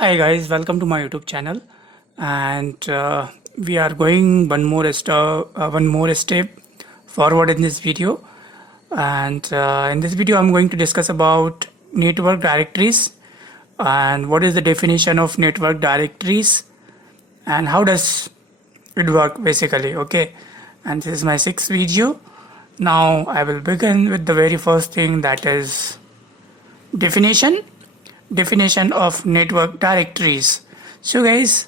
Hi guys, welcome to my YouTube channel, and we are going one more step forward in this video. And in this video, I'm going to discuss about network directories and what is the definition of network directories and how does it work basically. Okay, and this is my sixth video. Now I will begin with the very first thing, that is definition of network directories. So guys,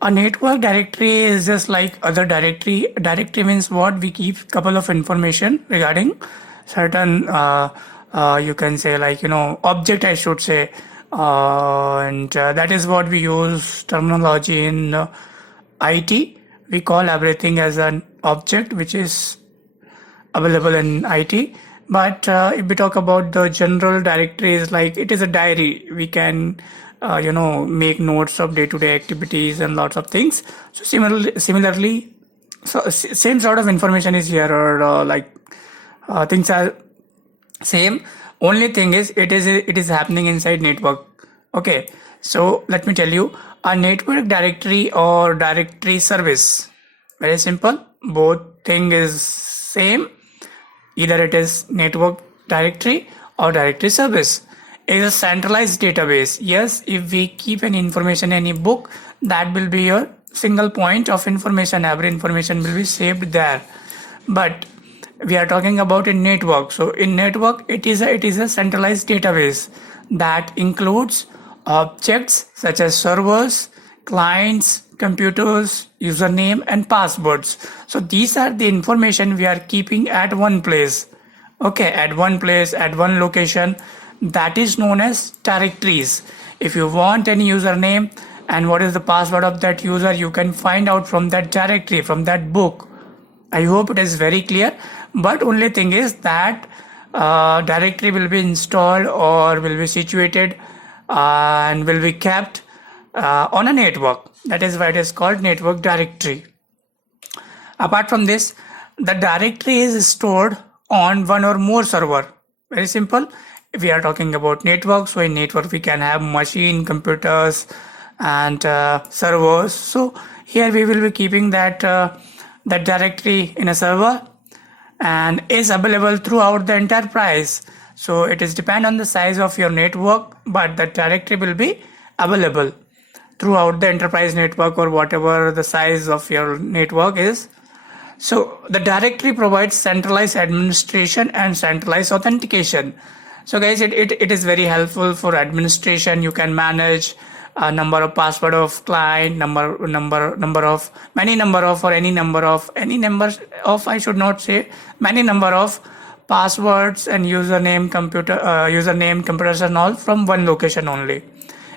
a network directory is just like other directory means what? We keep couple of information regarding certain you can say, like, object, I should say, and that is what we use terminology in IT. We call everything as an object which is available in IT. But if we talk about the general directories, like it is a diary, we can make notes of day-to-day activities and lots of things. So similarly, so same sort of information is here, or things are same. Only thing is it is happening inside network. Okay, so let me tell you, a network directory or directory service, very simple, both thing is same. Either it is network directory or directory service. It is a centralized database. Yes, if we keep an information in a book, that will be your single point of information. Every information will be saved there. But we are talking about a network. So in network, it is a centralized database that includes objects such as servers, clients, computers, username and passwords. So these are the information we are keeping at one place. Okay, at one place, at one location. That is known as directories. If you want any username and what is the password of that user, you can find out from that directory, from that book. I hope it is very clear. But only thing is that directory will be installed or will be situated and will be kept on a network. That is why it is called network directory. Apart from this, the directory is stored on one or more server. Very simple. If we are talking about network, so in network we can have machine, computers and servers. So here we will be keeping that directory in a server and is available throughout the enterprise. So it is depend on the size of your network, but the directory will be available throughout the enterprise network or whatever the size of your network is. So the directory provides centralized administration and centralized authentication. So guys, it is very helpful for administration. You can manage a number of password of client, number of I should not say, many number of passwords and username, computers and all from one location only.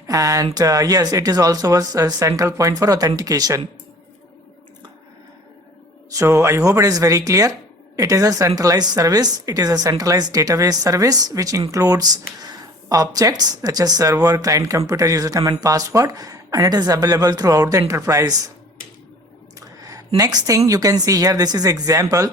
And yes, it is also a central point for authentication. So I hope it is very clear. It is a centralized service. It is a centralized database service which includes objects such as server, client, computer, username and password, and it is available throughout the enterprise. Next thing you can see here, this is example.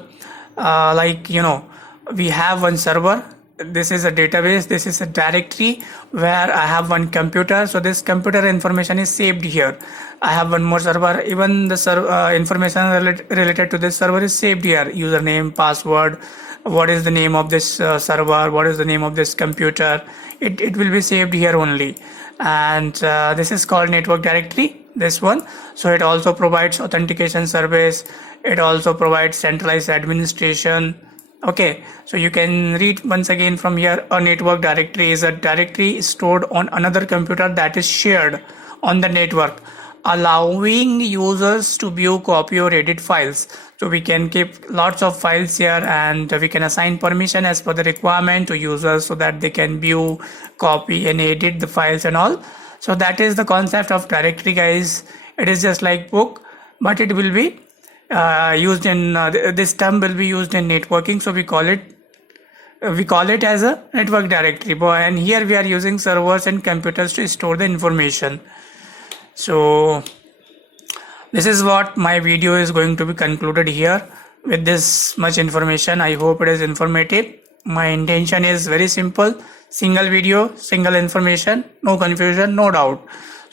We have one server. This is a database, this is a directory where I have one computer. So this computer information is saved here. I have one more server, even the information related to this server is saved here. Username, password, what is the name of this server, what is the name of this computer, it will be saved here only. And this is called network directory, this one. So it also provides authentication service, it also provides centralized administration. Okay, so you can read once again from here. A network directory is a directory stored on another computer that is shared on the network, allowing users to view, copy or edit files. So we can keep lots of files here and we can assign permission as per the requirement to users so that they can view, copy and edit the files and all. So that is the concept of directory, guys. It is just like book, but it will be used in this term will be used in networking. So we call it as a network directory, and here we are using servers and computers to store the information. So this is what my video is going to be concluded here with this much information. I hope it is informative. My intention is very simple: single video, single information, no confusion, no doubt.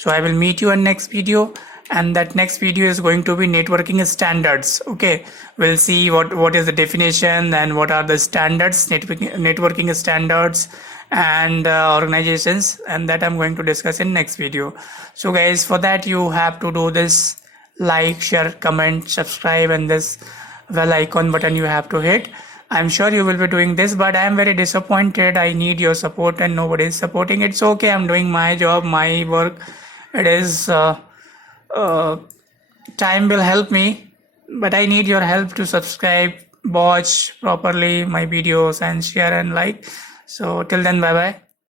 So I will meet you in next video, and that next video is going to be networking standards. Okay, we'll see what is the definition and what are the standards, networking standards and organizations, and that I'm going to discuss in next video. So guys, for that you have to do this: like, share, comment, subscribe, and this bell icon button you have to hit. I'm sure you will be doing this, but I am very disappointed. I need your support and nobody is supporting. It's okay, I'm doing my job, my work. It is time will help me, but I need your help to subscribe, watch properly my videos, and share and like. So till then, bye bye.